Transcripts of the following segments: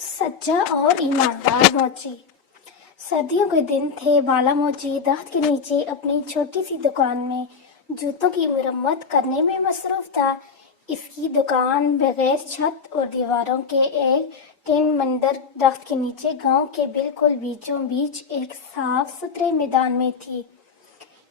सच्चा और ईमानदार मोची। सर्दियों के दिन थे। बाला मोची दरख्त के नीचे अपनी छोटी सी दुकान में जूतों की मरम्मत करने में मसरूफ था। इसकी दुकान बगैर छत और दीवारों के एक टिन मंडर दरख्त के नीचे गांव के बिल्कुल बीचों बीच एक साफ सुथरे मैदान में थी।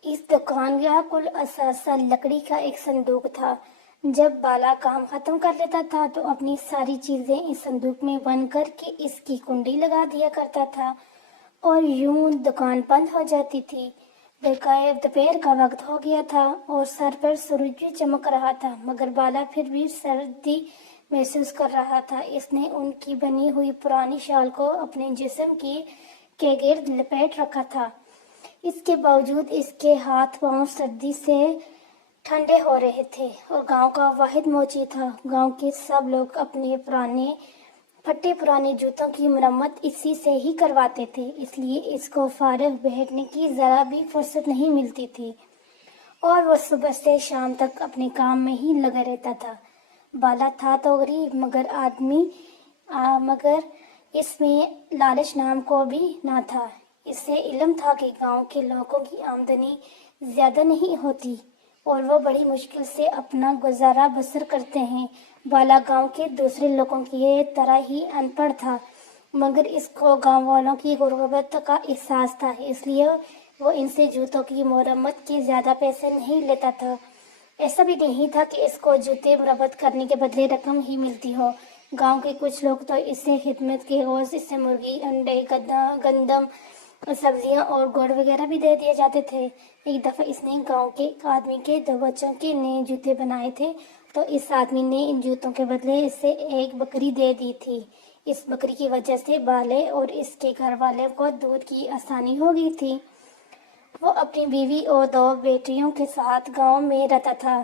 इस दुकान का कुल असासा लकड़ी का एक संदूक था। जब बाला काम खत्म कर लेता था तो अपनी सारी चीजें इस संदूक में बंद करके इसकी कुंडी लगा दिया करता था और यूं दुकान बंद हो जाती थी। दोपहर का वक्त हो गया था और सर पर सूरज भी चमक रहा था, मगर बाला फिर भी सर्दी महसूस कर रहा था। इसने उनकी बनी हुई पुरानी शाल को अपने जिस्म के गिर्द लपेट रखा था। इसके बावजूद इसके हाथ पांव सर्दी से ठंडे हो रहे थे और गांव का वाहिद मोची था। गांव के सब लोग अपने फटे पुराने जूतों की मरम्मत इसी से ही करवाते थे, इसलिए इसको फारिग बैठने की जरा भी फुर्सत नहीं मिलती थी और वो सुबह से शाम तक अपने काम में ही लगा रहता था। बाला था तो गरीब मगर इसमें लालच नाम को भी ना था। इससे इल्म था कि गांव के लोगों की आमदनी ज्यादा नहीं होती और वो बड़ी मुश्किल से अपना गुजारा बसर करते हैं। बाला गांव के दूसरे लोगों की तरह ही अनपढ़ था, मगर इसको गांव वालों की गुर्बत का एहसास था, इसलिए वो इनसे जूतों की मरम्मत के ज्यादा पैसे नहीं लेता था। ऐसा भी नहीं था कि इसको जूते मरम्मत करने के बदले रकम ही मिलती हो। गांव के कुछ लोग तो इससे खिदमत के एवज इससे मुर्गी, अंडे, गंदम, सब्जियां और गुड़ वगैरह भी दे दिए जाते थे। एक दफा इसने गांव के एक आदमी के 2 बच्चों के नए जूते बनाए थे, तो इस आदमी ने इन जूतों के बदले इसे एक बकरी दे दी थी। इस बकरी की वजह से बाले और इसके घर वाले को दूध की आसानी हो गई थी। वो अपनी बीवी और 2 बेटियों के साथ गांव में रहता था।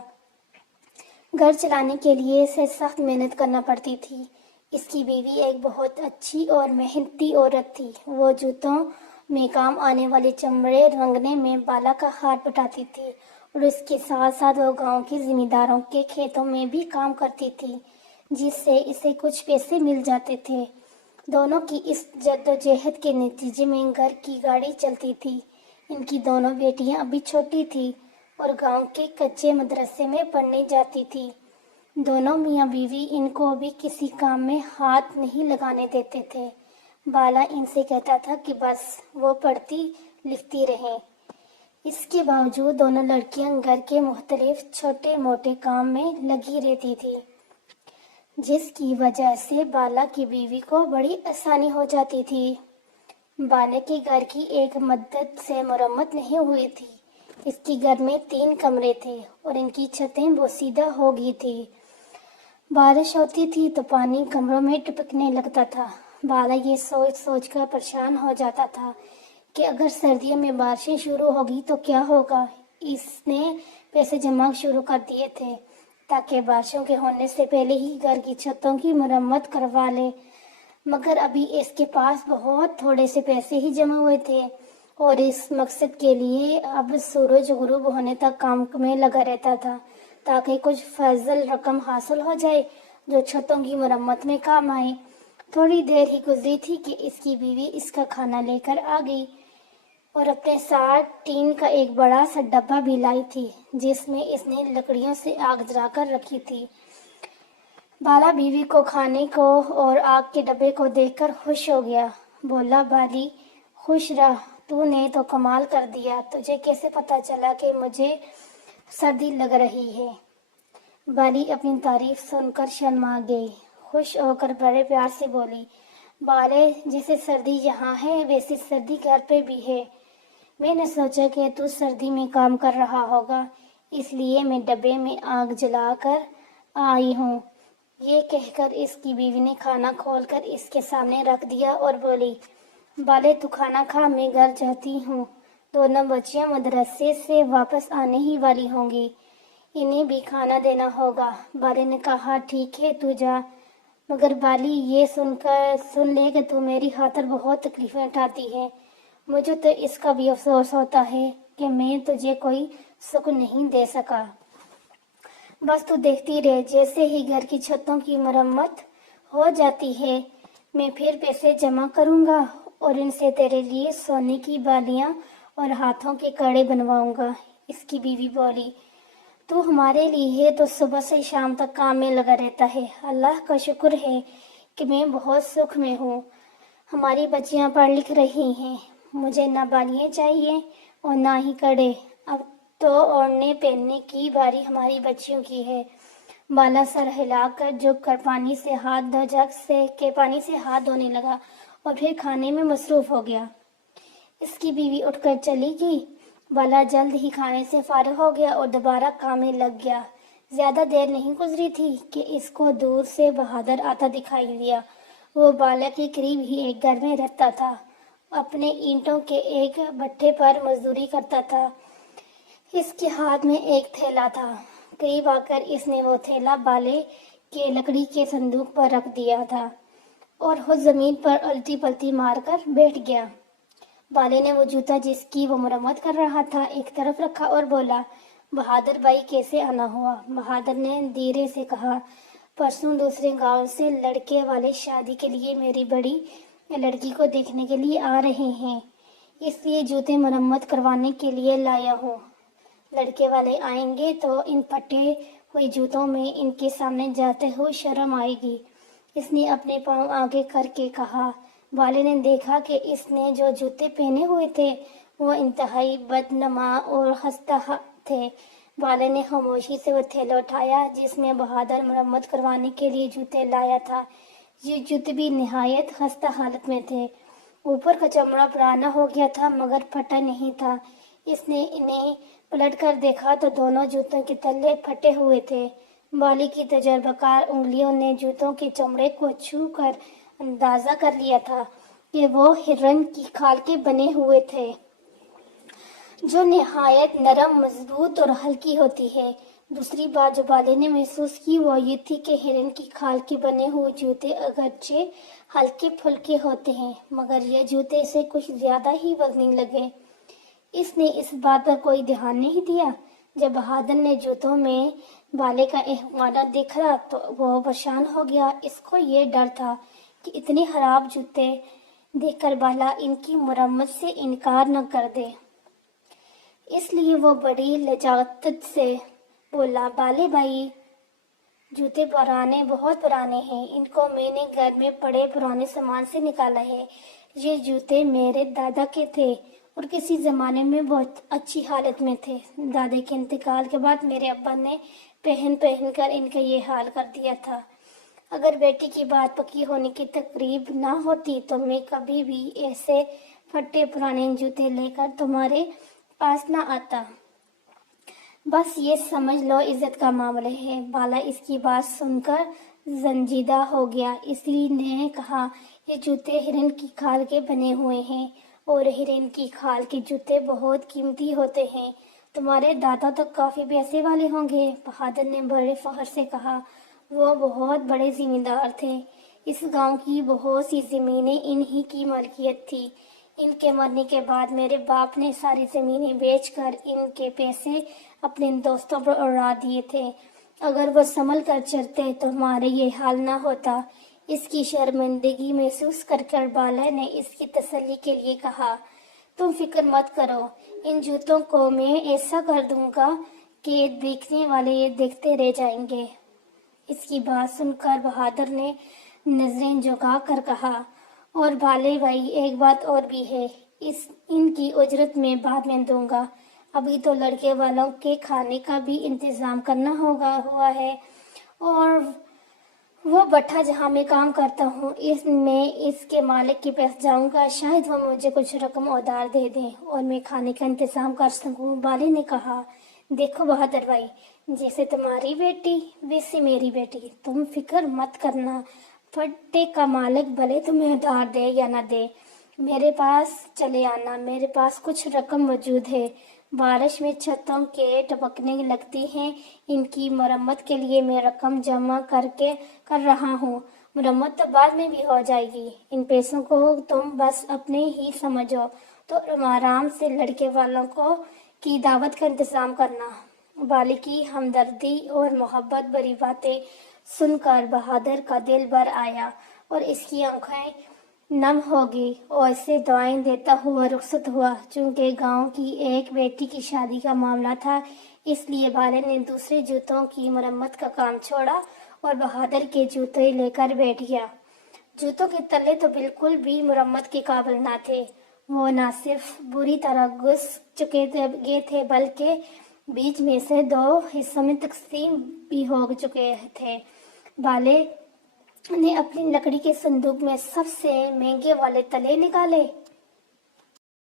घर चलाने के लिए इसे सख्त मेहनत करना पड़ती थी। इसकी बीवी एक बहुत अच्छी और मेहनती औरत थी। वो जूतों में काम आने वाले चमड़े रंगने में बाला का हाथ बटाती थी और इसके साथ साथ वो गांव के जिम्मेदारों के खेतों में भी काम करती थी, जिससे इसे कुछ पैसे मिल जाते थे। दोनों की इस जद्दोजहद के नतीजे में घर की गाड़ी चलती थी। इनकी दोनों बेटियां अभी छोटी थी और गांव के कच्चे मदरसे में पढ़ने जाती थी। दोनों मियाँ बीवी इनको अभी किसी काम में हाथ नहीं लगाने देते थे। बाला इनसे कहता था कि बस वो पढ़ती लिखती रहें। इसके बावजूद दोनों लड़कियां घर के मुख्तलिफ छोटे मोटे काम में लगी रहती थी, जिसकी वजह से बाला की बीवी को बड़ी आसानी हो जाती थी। बाले के घर की एक मदद से मरम्मत नहीं हुई थी। इसके घर में 3 कमरे थे और इनकी छतें बोसीदा हो गई थी। बारिश होती थी तो पानी कमरों में टपकने लगता था। बाला ये सोच सोच कर परेशान हो जाता था कि अगर सर्दियों में बारिशें शुरू होगी तो क्या होगा। इसने पैसे जमा शुरू कर दिए थे ताकि बारिशों के होने से पहले ही घर की छतों की मरम्मत करवा ले, मगर अभी इसके पास बहुत थोड़े से पैसे ही जमा हुए थे और इस मकसद के लिए अब सूरज गुरूब होने तक काम में लगा रहता था ताकि कुछ फजल रकम हासिल हो जाए जो छतों की मरम्मत में काम आए। थोड़ी देर ही गुजरी थी कि इसकी बीवी इसका खाना लेकर आ गई और अपने साथ टीन का एक बड़ा सा डब्बा भी लाई थी, जिसमें इसने लकड़ियों से आग जलाकर रखी थी। बाला बीवी को खाने को और आग के डब्बे को देखकर खुश हो गया। बोला, बाली खुश रह, तूने तो कमाल कर दिया। तुझे कैसे पता चला कि मुझे सर्दी लग रही है? बाली अपनी तारीफ सुनकर शर्मा गई। खुश होकर बड़े प्यार से बोली, बाले जैसे सर्दी यहाँ है वैसी सर्दी घर पे भी है। मैंने सोचा कि तू सर्दी में काम कर रहा होगा, इसलिए मैं डब्बे में आग जलाकर आई हूँ। ये कहकर इसकी बीवी ने खाना खोलकर इसके सामने रख दिया और बोली, बाले तू खाना खा, मैं घर जाती हूँ। दोनों बच्चियां मदरसे से वापस आने ही वाली होंगी, इन्हें भी खाना देना होगा। बाले ने कहा, ठीक है तू जा, मगर बाली ये सुन ले कि तू मेरी खातिर बहुत तकलीफें उठाती है। मुझे तो इसका भी अफसोस होता है कि मैं तुझे कोई सुख नहीं दे सका। बस तू देखती रह, जैसे ही घर की छतों की मरम्मत हो जाती है मैं फिर पैसे जमा करूंगा और इनसे तेरे लिए सोने की बालियां और हाथों के कड़े बनवाऊंगा। इसकी बीवी बोली, तू हमारे लिए तो सुबह से शाम तक काम में लगा रहता है। अल्लाह का शुक्र है कि मैं बहुत सुख में हूँ। हमारी बच्चियां पढ़ लिख रही हैं। मुझे ना बालियां चाहिए और ना ही कड़े। अब तो ओढ़ने पहनने की बारी हमारी बच्चियों की है। बाला सर हिलाकर झुक कर पानी से हाथ धोने लगा और फिर खाने में मसरूफ हो गया। इसकी बीवी उठकर चली गई। बाला जल्द ही खाने से फारिग हो गया और दोबारा काम में लग गया। ज्यादा देर नहीं गुजरी थी कि इसको दूर से बहादुर आता दिखाई दिया। वो बाला के करीब ही एक घर में रहता था। अपने ईंटों के एक भट्ठे पर मजदूरी करता था। इसके हाथ में एक थैला था। करीब आकर इसने वो थैला बाले के लकड़ी के संदूक पर रख दिया था और खुद जमीन पर उल्टी पलटी मारकर बैठ गया। बाले ने वो जूता जिसकी वो मरम्मत कर रहा था एक तरफ रखा और बोला, बहादुर भाई कैसे आना हुआ? बहादुर ने धीरे से कहा, परसों दूसरे गांव से लड़के वाले शादी के लिए मेरी बड़ी लड़की को देखने के लिए आ रहे हैं, इसलिए जूते मरम्मत करवाने के लिए लाया हूँ। लड़के वाले आएंगे तो इन फटे हुए जूतों में इनके सामने जाते हुए शर्म आएगी। इसने अपने पांव आगे करके कहा। बाले ने देखा कि इसने जो जूते पहने हुए थे वो इंतहाई बदनमा और खस्ता थे। बाले ने खामोशी से वो थैला उठाया जिसमें बहादुर मरम्मत करवाने के लिए जूते लाया था। ये जूते भी निहायत खस्ता हालत में थे। ऊपर का चमड़ा पुराना हो गया था मगर फटा नहीं था। इसने इन्हें पलट कर देखा तो दोनों जूतों के तले फटे हुए थे। बाली की तजर्बाकार उंगलियों ने जूतों के चमड़े को छू कर अंदाजा कर लिया था कि वो हिरन की खाल के बने हुए थे, जो निहायत नरम, मजबूत और हल्की होती है। दूसरी बात जो बाले ने महसूस की वो ये थी कि हिरन की खाल के बने हुए जूते अगरचे हल्के फुल्के होते हैं मगर ये जूते से कुछ ज्यादा ही वजनी लगे। इसने इस बात पर कोई ध्यान नहीं दिया। जब बहादुर ने जूतों में बाले का एहवाना देखा तो वो परेशान हो गया। इसको ये डर था कि इतने खराब जूते देखकर बाला इनकी मरम्मत से इनकार न कर दे। इसलिए वो बड़ी लजाजत से बोला, बाले भाई, जूते पुराने, बहुत पुराने हैं। इनको मैंने घर में पड़े पुराने सामान से निकाला है। ये जूते मेरे दादा के थे और किसी जमाने में बहुत अच्छी हालत में थे। दादा के इंतकाल के बाद मेरे अब्बा ने पहन पहन कर इनका ये हाल कर दिया था। अगर बेटी की बात पक्की होने की तकरीब ना होती तो मैं कभी भी ऐसे फटे पुराने जूते लेकर तुम्हारे पास ना आता। बस ये समझ लो इज्जत का मामला है। बाला इसकी बात सुनकर जंजीदा हो गया। इसलिए ने कहा, ये जूते हिरन की खाल के बने हुए हैं और हिरन की खाल के जूते बहुत कीमती होते हैं। तुम्हारे दादा तो काफी पैसे वाले होंगे। बहादुर ने बड़े फख्र से कहा। वो बहुत बड़े जिम्मेदार थे। इस गांव की बहुत सी जमीनें इन्हीं की मलकियत थी। इनके मरने के बाद मेरे बाप ने सारी जमीनें बेचकर इनके पैसे अपने दोस्तों पर उड़ा दिए थे। अगर वो संभल कर चलते तो हमारे ये हाल ना होता। इसकी शर्मिंदगी महसूस कर बाला ने इसकी तसल्ली के लिए कहा, तुम फिक्र मत करो, इन जूतों को मैं ऐसा कर दूंगा कि देखने वाले ये देखते रह जाएंगे। इसकी बात सुनकर बहादुर ने नजरें झुका कर कहा, और बाले भाई, एक बात और भी है। इनकी उजरत मैं बाद में दूंगा। अभी तो लड़के वालों के खाने का भी इंतजाम करना हुआ है और वो भट्ठा जहाँ मैं काम करता हूँ इसमें इसके मालिक के पास जाऊंगा। शायद वो मुझे कुछ रकम उधार दे दें और मैं खाने का इंतजाम कर सकूँ। बाले ने कहा, देखो बहादुर भाई, जैसे तुम्हारी बेटी वैसे मेरी बेटी। तुम फिक्र मत करना। फट्टे का मालिक भले तुम्हें उधार दे या न दे, मेरे पास चले आना। मेरे पास कुछ रकम मौजूद है। बारिश में छतों के टपकने लगती हैं। इनकी मरम्मत के लिए मैं रकम जमा कर रहा हूँ। मरम्मत तो बाद में भी हो जाएगी। इन पैसों को तुम बस अपने ही समझो तो आराम से लड़के वालों को की दावत का इंतजाम करना। बाले की हमदर्दी और मोहब्बत भरी बातें सुनकर बहादुर का दिल भर आया। اور اس کی آنکھیں نم ہو گئی اور اسے دعائیں دیتا ہوا رخصت ہوا۔ چونکہ گاؤں کی ایک بیٹی کی شادی کا معاملہ تھا، اس لیے والد نے دوسرے جوتوں کی مرمت کا کام چھوڑا اور بہادر کے جوتے لے کر بیٹھ گیا۔ جوتوں کے تلے تو بالکل بھی مرمت کے قابل نہ تھے، وہ نہ صرف بری طرح گھس چکے تھے بلکہ بیچ میں سے دو حصوں میں تقسیم بھی ہو چکے تھے۔ والے نے اپنی لکڑی کے صندوق میں سب سے مہنگے والے تلے نکالے